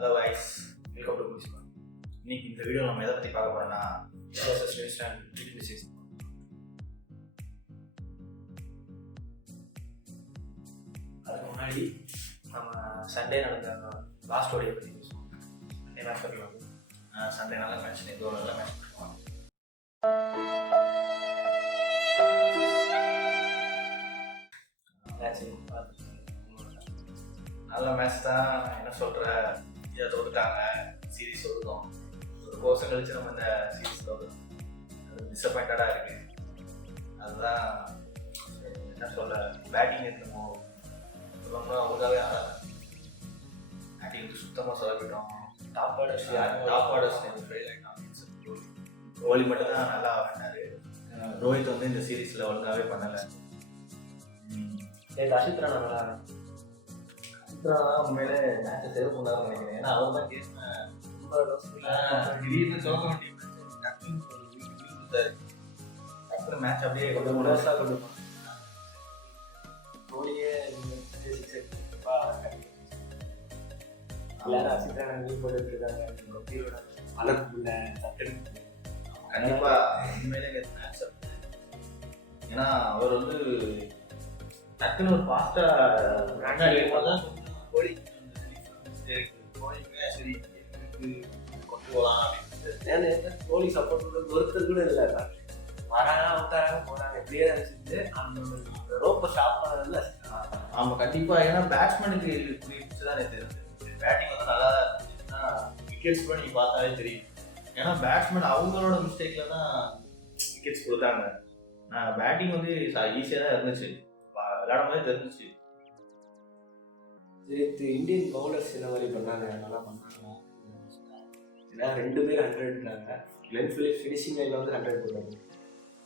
Hello guys, welcome to புடிஸ்மா. இன்னைக்கு இந்த வீடியோ நம்ம எதை பற்றி பார்க்க போறோம்னா அதுக்கு முன்னாடி நம்ம சண்டே நடந்த லாஸ்ட் ஓடியை பற்றி பேசுவோம். சண்டே மேட்ச் பண்ணலாம். சண்டே நல்ல மேட்ச், இது நல்ல மேட்ச் பண்ணுவோம். நல்ல மேட்ச் தான். என்ன சொல்கிற, இதை தோத்துட்டாங்க, சீரீஸ் தோத்துட்டோம். ஒரு கோர்ஸை கழிச்சு நம்ம இந்த சீரீஸ் தோத்துட்டோம். அது டிசப்பாயிண்டடாக இருக்குது. அதுதான் என்ன சொல்ல, பேட்டிங் எடுக்கணுமோ சொல்லணும்னா அவங்களுக்காகவே ஆடாது. பேட்டிங் வந்து சுத்தமாக சொதப்பிட்டோம். டாப் ஆர்டர்ஸ் ஃபெயில் ஆகிட்டோம். கோலி மட்டும் தான் நல்லா ஆடினாரு. ரோஹித் வந்து இந்த சீரீஸில் ஒழுங்காகவே பண்ணலை. அசித் ராணா நல்லா உண்மையிலே மேட்சை சேவ் பண்ணாருன்னு நினைக்கிறேன். ஏன்னா அவர் தான் கேட்பேன் திடீர்னு சோக வேண்டிய டக்குனு மேட்ச் அப்படியே கொண்டு முழுசாக கொண்டு தோனியே எல்லாரும் அசித் ராணா நீ போட்டுட்டு இருக்காங்க. அலர்ட் கண்டிப்பா உண்மையிலே மேட்ச். ஏன்னா அவர் வந்து டக்குன்னு ஒரு ஃபாஸ்டா தான் கோலி சரி கொண்டு போகலாம் அப்படின்னு கோலி சப்போர்ட் பண்ணுறது ஒருத்தர் கூட இல்லை. வராங்க அவுட்டாராங்க போனாங்க, எப்படியே நினைச்சிட்டு அந்த ரோப்பை ஸ்டாப் பண்ணதில்ல. ஆமாம் கண்டிப்பாக. ஏன்னா பேட்ஸ்மேனுக்கு பிடிச்சி தான் தெரியுது. பேட்டிங் வந்து நல்லா தான் இருந்துச்சுன்னா விக்கெட்ஸ் கூட நீங்கள் பார்த்தாலே தெரியும். ஏன்னா பேட்ஸ்மேன் அவங்களோட மிஸ்டேக்கில் தான் விக்கெட்ஸ் கொடுத்தாங்க. பேட்டிங் வந்து ஈஸியாக தான் இருந்துச்சு, விளையாடும் போதே தெரிஞ்சிச்சு. இந்தியன் பவுலர்ஸ் இந்த மாதிரி பண்ணாங்க, நல்லா பண்ணாங்க. ஏன்னா 2 பேர் 100 எடுத்தாங்க. கிளென் பிலிப்ஸ் ஃபினிஷிங் லைனில் வந்து 100 போட்டாங்க.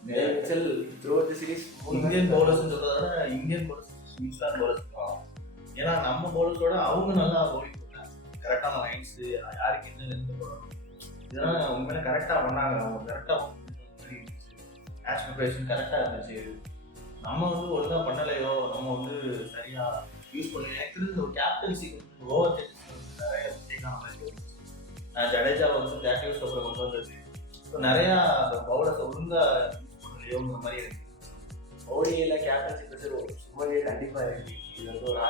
Mitchell throughout the series Indian பவுலர்ஸ்னு சொல்றத விட இந்தியன் பவுலர்ஸ் நியூசிலாந்து பவுலர்ஸ். ஏன்னா நம்ம பவுலர்ஸோட அவங்க நல்லா பவுலிங் போட்டாங்க. கரெக்டான லைன்ஸ், யாருக்கு என்ன இருந்து போடணும், இதெல்லாம் உண்மையில கரெக்டாக பண்ணாங்க. அவங்க கரெக்டாக மேட்ச் ப்ரிப்பரேஷன் கரெக்டாக இருந்துச்சு. நம்ம வந்து ஒழுங்காக பண்ணலையோ, நம்ம வந்து சரியாக யூஸ் பண்ணல. எனக்கு தெரிஞ்ச ஒரு கேப்டன்சி ஓவர் நிறைய மிஸ்டேக்கான மாதிரி இருந்துச்சு. ஜடேஜா வந்து ஜாக்யூஸ் அப்புறம் கொண்டு வந்தது. ஸோ நிறையா அந்த பவுலர்ஸை ஒழுங்காக யூஸ் பண்ணலையோங்கிற மாதிரி இருக்கு. ஓடியில் கேப்டன்சி ப்ரெஷர் சும்மாவே கண்டிப்பாக இருக்குது. இது வந்து ஒரு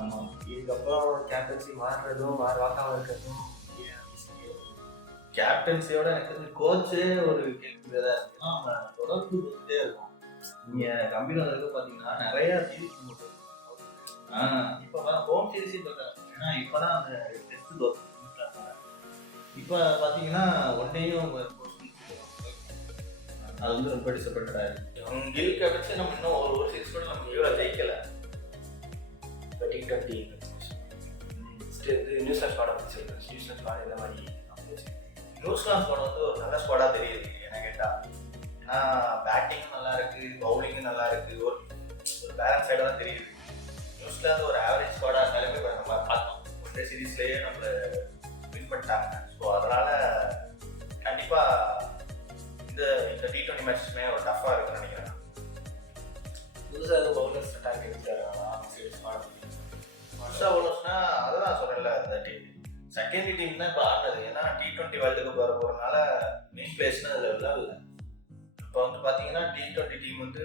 ஆமாம். இதுக்கப்புறம் கேப்டன்சி மாறுறதும் வாக்காமல் இருக்கிறதும் கேப்டன்சியோட எனக்கு தெரிஞ்ச கோச்சே ஒரு கேள்வியாக தான் இருக்கு. ஏன்னா நம்ம தொடர்பு கொடுத்துட்டே இருக்கோம். நீங்கள் கம்பீரம் வந்ததுக்கு பார்த்தீங்கன்னா நிறையா சீரீஸ் இப்போ ஹோம் சீரீஸ் இருக்காங்க. ஏன்னா இப்போ தான் அந்த டெஸ்ட் தோற்று. இப்போ பார்த்தீங்கன்னா ஒன்டேயும் அது வந்து ரொம்ப டிசப்பாயிண்டடாக இருக்குது. அவங்க கில் கிடச்சி நம்ம இன்னும் ஒரு சீரீஸ் கூட நம்ம இவ்வளோ ஜெயிக்கலை. இப்போ T20 நியூசிலாந்து ஸ்குவாடை வச்சுருக்கேன். நியூசிலாந்து ஸ்குவாட் இந்த மாதிரி நியூசிலாந்து ஸ்குவாட் வந்து ஒரு நல்ல ஸ்குவாடாக தெரியுது என்ன கேட்டால். ஏன்னா பேட்டிங்கும் நல்லா இருக்குது, பவுலிங்கும் நல்லா இருக்குது, ஒரு பேலன்ஸ் சைடாக தான் தெரியுது. நியூசிலாந்து ஒரு ஆவரேஜ் ஸ்குவாடாக இருந்தாலுமே இப்போ நம்ம பார்த்தோம் ஒன்டே சீரீஸ்லேயே நம்மளை வின் பண்ணிட்டாங்க. ஸோ அதனால் கண்டிப்பாக இந்த T20 மேட்ச்மே ஒரு டஃப்பாக இருக்குன்னு நினைக்கிறேன். புதுசாக பவுலர்ஸ் அட்டாக் எடுத்துறாங்களா சீரீஸ் புதுசாக பவுலர்ஸ்னால் அதை தான் சொல்கிறேன்ல, இந்த செகண்டரி டீம் தான் இப்போ ஆடுனது. ஏன்னா T20 வேர்ல்டு கப் வர போகிறதுனால மெயின் பிளேயர்ஸ்னு அதில் விளையாடல. இப்போ வந்து பார்த்தீங்கன்னா T20 டீம் வந்து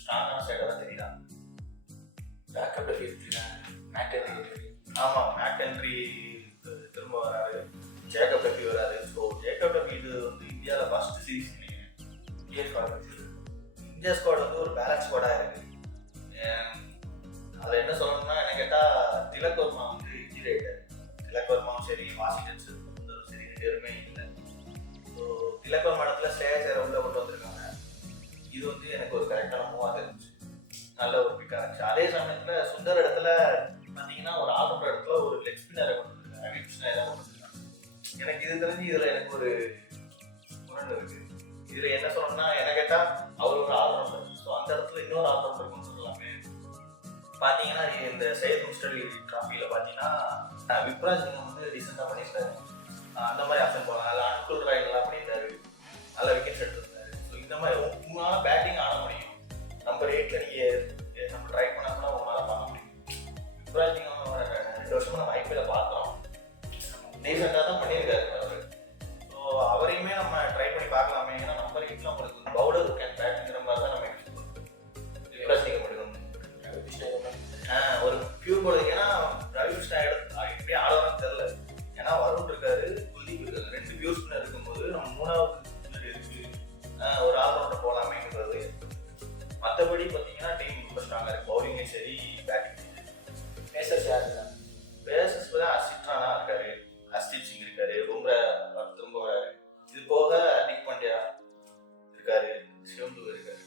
ஸ்ட்ராங்கான சைடாக தான் தெரியுறாங்க. Backup Matt Henry. ஆமாம், மேட் ஹென்ரி திரும்ப வராரு, ஜேக்கப் டெபி வராரு. ஸோ ஜேக்கப் டெபி இது வந்து இந்தியாவில் ஃபர்ஸ்ட் சீரீஸ் நினைக்கிறேன். இந்தியா ஸ்குவாட் வந்து ஒரு பேலன்ஸ் ஸ்குவாடாக இருக்குது. அதில் என்ன சொல்லணும்னா என்ன கேட்டால் திலக் வர்மா வந்து இன்ஜுரி ஆகிட்டார். திலக் வர்மாவும் சரி, வாஷிங்டன் சுந்தரும் சரி, 2 பேருமே இல்லை. ஸோ திலக் வர்மா இடத்துல ஸ்ரேயஸ் உள்ள கொண்டு வந்திருக்காங்க. இது வந்து எனக்கு ஒரு கரெக்டான மூவாக இருந்துச்சு, நல்ல ஒரு பிக்காக இருந்துச்சு. அதே சமயத்தில் சுந்தர் இடத்துல பார்த்தீங்கன்னா ஒரு ஆல்ரவுண்டர் இடத்துல ஒரு லெக் ஸ்பின்னரை கொண்டு வந்திருக்காங்க, ரவி கிருஷ்ணா எல்லாம் கொண்டு வந்திருக்காங்க. எனக்கு இது தெரிஞ்சு இதில் எனக்கு ஒரு முரண் இருக்குது. இதில் என்ன சொல்லணும்னா என்ன கேட்டால் அவர் ஒரு ஆல்ரவுண்டர். ஸோ அந்த இடத்துல இன்னொரு ஆல்ரவுண்டர் கொண்டு வரலாமே. பார்த்தீங்கன்னா இந்த சையத் முஸ்டர் அலி ட்ராஃபியில் பார்த்தீங்கன்னா விப்ராஜ் வந்து ரீசெண்டாக பண்ணியிருக்காரு. அந்த மாதிரி ஆப்ஷன் போகலாம். அதில் அன்குல் ராய் நல்லா பண்ணியிருந்தாரு, நல்ல விக்கெட்ஸ் எடுத்திருந்தாரு. ஸோ இந்த மாதிரி உங்களால் பேட்டிங் ஆட முடியும். நம்பர் 8 நீங்கள் நம்ம ட்ரை பண்ணால் கூட உங்களால் பண்ண முடியும். விப்ராஜ் நீங்கள் 2 வருஷமாக நம்ம ஐபிஎல்ல பார்க்குறோம். டீசெண்டாக தான் பண்ணியிருக்காரு அவர். ஸோ அவரையுமே நம்ம ட்ரை பண்ணி பார்க்கலாமே. ஏன்னா நம்ம வீட்டில் நம்மளுக்கு பவுலர் கேன் பேட்டுங்கிற மாதிரி தான் நம்ம ரிப்ளேஸ் செய்ய முடியும். ஒரு பியூர் பவுலர். ஏன்னா ரவி கிருஷ்ணா எப்படி ஆடுவான்னு தெரியல. ஏன்னா வருண் இருக்காரு, குல்தீப் இருக்காரு, 2 பியூர் ஸ்பின்னர் இருக்கும்போது நம்ம 3வது இருக்கு, ஒரு ஆல்ரவுண்டர் போகலாமேங்கிறது. மற்றபடி பார்த்தீங்கன்னா டீம் ரொம்ப ஸ்ட்ராங்காக இருக்குது. பவுலிங்லேயும் சரி, பேட்டிங். பேசர்ஸ் யார் இருக்காங்க? பேசர்ஸ் தான் ஹர்ஷித் ராணா இருக்காரு, ஹர்ஷ்தீப் சிங் இருக்காரு, பும்ரா திரும்ப வராரு. இது போக ஹர்திக் பாண்டியா இருக்காரு, சிவம் துபே இருக்காரு.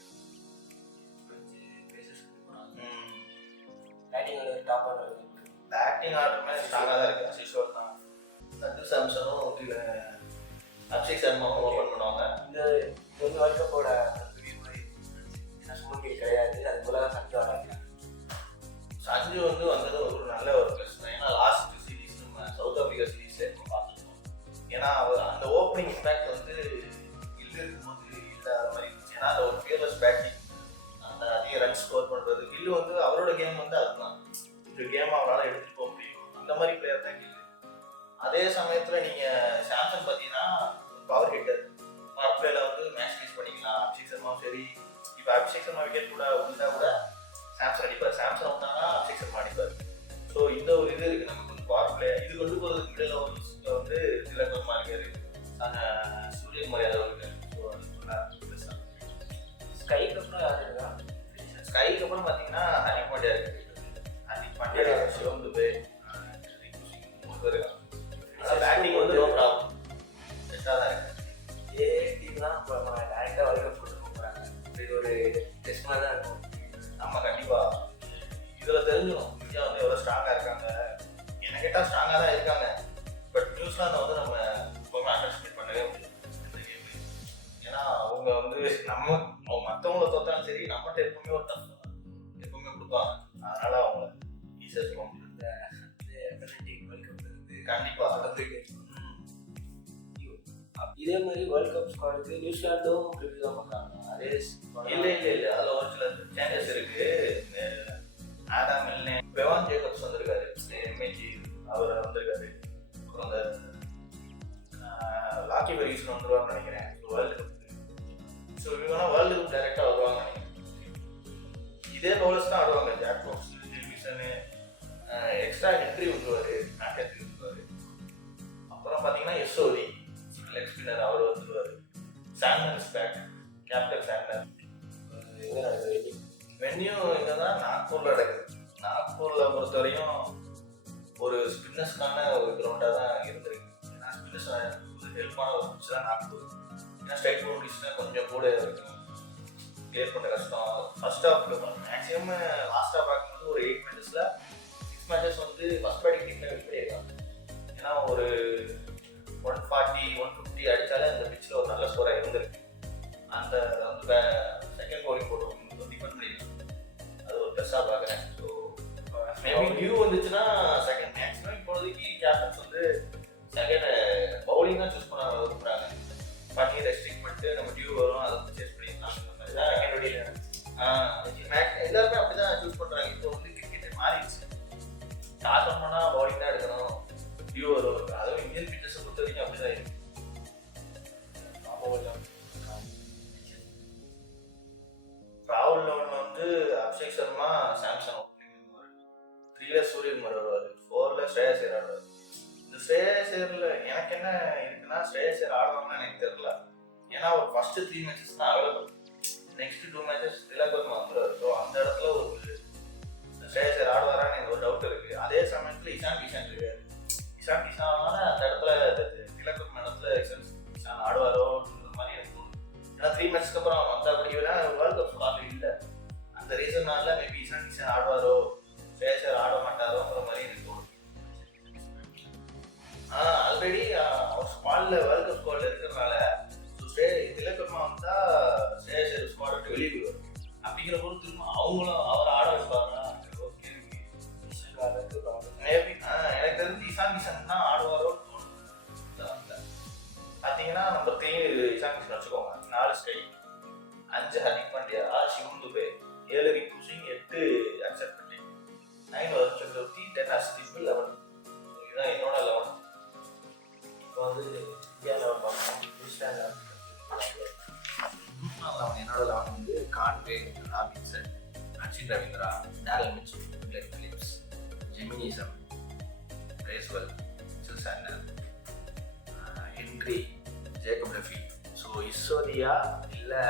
பேட்டிங் ஆர்டருமே ஸ்ட்ராங்காக தான் இருக்குது. அசிஷோர் தான், சஞ்சு சாம்சனும் அபிஷேக் சர்மாவும் ஓப்பன் பண்ணுவாங்க. இந்த வேர்ல்ட் கப்போட கிடையாது, அது போல தான் சஞ்சு ஆடுறாங்க. சஞ்சு வந்தது ஒரு நல்ல ஒரு ப்ளஸ் தான். ஏன்னா லாஸ்ட் சீரீஸ் நம்ம சவுத் ஆஃப்ரிக்கா சீரீஸில் நம்ம பார்த்துருக்கோம். ஏன்னா அவர் அந்த ஓப்பனிங் இம்பேக்ட் இருக்கும்போது இல்லாத மாதிரி இருந்துச்சு. ஏன்னா அந்த ஒரு ஃபியர்லெஸ் பேட்டிங், அந்த அதிக ரன் ஸ்கோர் பண்ணுறது. கில்லு அவரோட கேம் அதுதான். இந்த கேம் அவரால் எடுத்துகிட்டு போக முடியும். அந்த மாதிரி பிளேயர் தான் கில்லு. அதே சமயத்தில் நீங்கள் சாம்சங் பார்த்தீங்கன்னா பவர் ஹிட்டர், பவர் பிளேயில் மேட்ச் ஃபீஸ் பண்ணிக்கலாம். அபிஷேக் சர்மாவும் சரி, இப்போ அபிஷேக் சர்மா விக்கெட் கூட கூட சாம்சங் அடிப்பார், சாம்சங் வந்தாங்கன்னா அபிஷேக் சர்மா அடிப்பார். ஸோ இந்த ஒரு இது இருக்குது நமக்கு பவர் பிளே. இது கொண்டு போகிறதுக்கு மிடில் ஓவர்ஸில் திலக் வர்மா இருக்காரு, சூரியகுமார் யாதவ் இருக்காரு. ஸோ அது ஸ்கைக்கு அப்புறம் யார் இருக்கா? ஸ்கைக்கு அப்புறம் பார்த்தீங்கன்னா ஹர்திக் பாண்டியா இருக்கு, ஹர்திக் பாண்டியா, சிவம் துபே, 3 பேர் இருக்காங்க. ஆனால் பேட்டிங் நோ ப்ராப்ளம், பெஸ்ட்டாக தான் இருக்குது. ஏ டீம் தான் இப்போ டேரெக்டாக வேர்ல்ட் கப் கொண்டு போகிறாங்க. இது ஒரு டெஸ்ட் மாதிரி தான் இருக்கும். நம்ம கண்டிப்பாக இதில் தெரிஞ்சிடும் இந்தியா எவ்வளோ ஸ்ட்ராங்காக இருக்காங்க. என்ன கேட்டால் ஸ்ட்ராங்காக தான் இருக்காங்க. பட் நியூசிலாந்தை நம்ம எப்பவுமே அண்டர்ஸ்டிமேட் பண்ணவே முடியும் இந்த கேம். ஏன்னா அவங்க நம்ம மற்றவங்கள தோத்தாலும் சரி, நம்மகிட்ட எப்பவுமே ஒரு டஃப் எப்பவுமே கொடுப்பாங்க. அதனால அவங்க ஈஸியாக சொல்ல முடியும். வேர்ல்ட் கப் இருந்து கண்டிப்பாக இதே மாதிரி வேர்ல்ட் கப் ஸ்குவாடுக்கு நியூசிலாண்டும் ரிவ்யூ தான் பண்ணுறாங்க. அதே இல்லை அதில் ஒரு சில சேஞ்சஸ் இருக்கு. ஆடாம் மில்னே, பெவான் ஜேக்கப்ஸ் வந்திருக்காரு, எம்ஏஜி அவர் வந்திருக்காரு. அப்புறம் அந்த லாக்கி பெரிசன் வந்துருவான்னு நினைக்கிறேன் வேர்ல்டு கப். ஸோ இவங்கன்னா வேர்ல்டு கப் டைரெக்டாக வருவாங்க நினைக்கிறேன். இதே பவுலர்ஸ் தான் ஆடுவாங்க. ஜாக் பாக்ஸ், ஜெல்விசனு, எக்ஸ்ட்ரா ஹென்ட்ரி வந்துருவாரு, மேட் ஹென்ட்ரி வந்துருவாரு. அப்புறம் பார்த்தீங்கன்னா எஸ்ஓரி லெக் ஸ்பின்னர் அவர் வந்துருவாரு. Santner is back, captain Santner. எங்கே நடக்குது? வென்யூ இங்கே தான் நாக்பூரில் நடக்குது. நாக்பூரில் பொறுத்தவரையும் ஒரு ஸ்பின்னர்ஸ்க்கான ஒரு கிரவுண்டாக தான் இருந்திருக்கு. ஏன்னா ஸ்பின்னர்ஸ் ஹெல்ப்பான ஒரு பிச்சு தான் நாக்பூர். ஏன்னா ஸ்ட்ரைட் பவுண்டரிஸ்னால் கொஞ்சம் கூட இருக்கும், கிளியர் பண்ண கஷ்டம். First half maximum last half பார்க்கும்போது ஒரு 8 மினிட்ஸில் 6 மேட்சஸ் ஃபர்ஸ்ட் பேட்டிங் டீமில் வின் பண்ணியிருக்காங்க. ஏன்னா ஒரு 140 150 அடித்தாலே அந்த பிச்சில் ஒரு நல்ல ஸ்கோராக இருந்திருக்கு. அந்த செகண்ட் பவுலிங் போட்டு டிபெண்ட் பண்ணிடலாம். அது ஒரு பெருசாக பார்க்குறேன். ஸோ மேபி நியூ வந்துச்சுன்னா செகண்ட் மேக்ஸிமம் இப்போதைக்கு கேப்டன்ஸ் செகண்ட் பவுலிங் தான் சூஸ் பண்ண விரும்புகிறாங்க. பண்ணி ரெஸ்ட்ரிக்ட் பண்ணிட்டு நம்ம டியூ வரும், அதை சேஸ் பண்ணிடலாம். செகண்ட் வெளியில் எல்லாருமே அப்படி தான் சூஸ் பண்ணுறாங்க. இப்போ கிரிக்கெட்டே மாறிடுச்சு. டாஸ் பண்ணால் பவுலிங் தான் எடுக்கணும், டியூ வரும். அதுவும் இந்தியன் பிச்சர்ஸை பொறுத்த வரைக்கும் அப்படி தான் இருக்கு. ராகுல் லெவனில் அபிஷேக் சர்மா, சாம்சங் ஓப்பனிங் வருவார். 3ல சூரியகுமார் வருவார், 4ல ஸ்ரேயஸ் ஐயர் ஆடுவார். இந்த ஸ்ரேயஸ் ஐயரில் எனக்கு என்ன இருக்குன்னா, ஸ்ரேயஸ் ஐயர் ஆடுவாங்கன்னு எனக்கு தெரியல. ஏன்னா ஒரு ஃபர்ஸ்ட் 3 மேட்சஸ் தான் available. Next 2 matches Tilak Varma வந்துடுவார். ஸோ அந்த இடத்துல ஒரு ஸ்ரேயஸ் ஐயர் ஆடுவாரான்னு எனக்கு ஒரு டவுட் இருக்குது. அதே சமயத்தில் இஷான் கிஷான் இருக்காரு. இஷான் கிஷானால அந்த இடத்துல திலக் வர்மா இடத்துல இஷான் ஆடுவாரோன்ற மாதிரி எனக்கு தோணுது. ஏன்னா 3 மேட்ச்க்கு அப்புறம் மற்றபடி வேர்ல்ட் கப் ஸ்குவாட்ல இல்லை. அந்த ரீசன்னால மேபி இஷான் கிஷான் ஆடுவாரோ, ஸ்ரேயஸ் ஐயர் ஆட மாட்டாரோங்கிற மாதிரி எனக்கு தோணுது. ஆல்ரெடி அவர் ஸ்குவாட்ல வேர்ல்ட் கப் ஸ்குவாட்ல இருக்கிறதுனால திலக் வர்மா வந்தா ஸ்ரேயஸ் ஐயர் ஸ்குவாட் விட்டு வெளியே போயிடுவார். அப்படிங்கிற போது திரும்ப அவங்களும் அவர் ஆட வைப்பாரா? ஓகே, மேபி எனக்கு தெரிஞ்சு இஷான் கிஷான் தான் ஆடுவாரோன்னு தோணுது. பார்த்தீங்கன்னா நம்ம 3 இஷான் கிஷான் வச்சுக்கோங்க, 4 ஸ்கை, 5 ஹர்திக் பாண்டியா, 6 சிவம் துபே, 7 ரிங்கு சிங், 8 அக்ஷர் பட்டேல், 9 வருண் சக்கரவர்த்தி, 10 ஹர்ஷ்தீப், 11. இதுதான் என்னோட 11. நியூசிலாந்து அவன் என்னோட லெவன் வந்து Conway, Robinson, Rachin Ravindra, Daryl Mitchell, Glenn Phillips, Jamieson, Bracewell, Mitchell Santner, Henry, Jacob Duffy. So இசோதியா இல்லை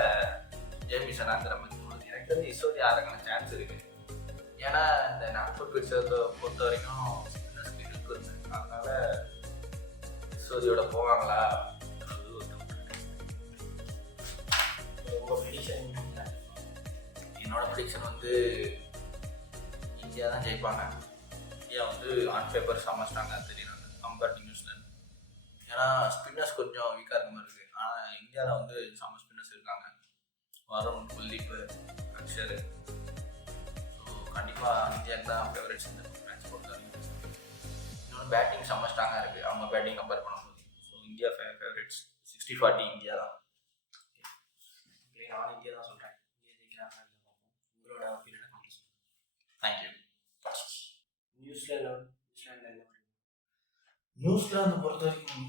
ஜேமிசனாங்கிற மாதிரி தோணுது. எனக்கு வந்து இசோதியா ஆகிறதுக்கான சான்ஸ் இருக்குது. ஏன்னா இந்த நாக்பூர் பிக்சர்ஸை பொறுத்த வரைக்கும் ஸ்பின்னர்ஸ்க்கு ஹெல்ப் இருக்குது. அதனால இசோதியோட போவாங்களா? உங்கள் ப்ரெடிக்ஷன்? என்னோட ப்ரெடிக்ஷன் வந்து இந்தியா தான் ஜெயிப்பாங்க. இந்தியா வந்து ஆன் பேப்பர் செம்ம ஸ்ட்ராங்காக தெரியுறாங்க கம்பேர்ட் டு நியூசிலாந்து. ஏன்னா ஸ்பின்னர்ஸ் கொஞ்சம் வீக்காக இருக்க மாதிரி இருக்குது. ஆனால் இந்தியாவில் வந்து செம்ம ஸ்பின்னர்ஸ் இருக்காங்க. வருண், குல்தீப், அக்ஷர். ஸோ கண்டிப்பாக இந்தியாவுக்கு தான் ஃபேவரட்ஸ் இந்த மேட்ச் பொறுத்தவரைக்கும். இன்னொன்று பேட்டிங் செம்ம ஸ்ட்ராங்காக இருக்குது அவங்க பேட்டிங் கம்பேர் பண்ணும்போது. ஸோ இந்தியா ஃபேவரட்ஸ் 60-40 இந்தியா தான். நான் இந்தியா தான் சொல்கிறேன். இந்தியா ஜெயிக்கிறாங்க. உங்களோட ஒப்பீனியனை கமெண்ட் சொல்லுங்கள். தேங்க்யூ. நியூசிலாந்து நியூசிலாந்து பொறுத்த வரைக்கும்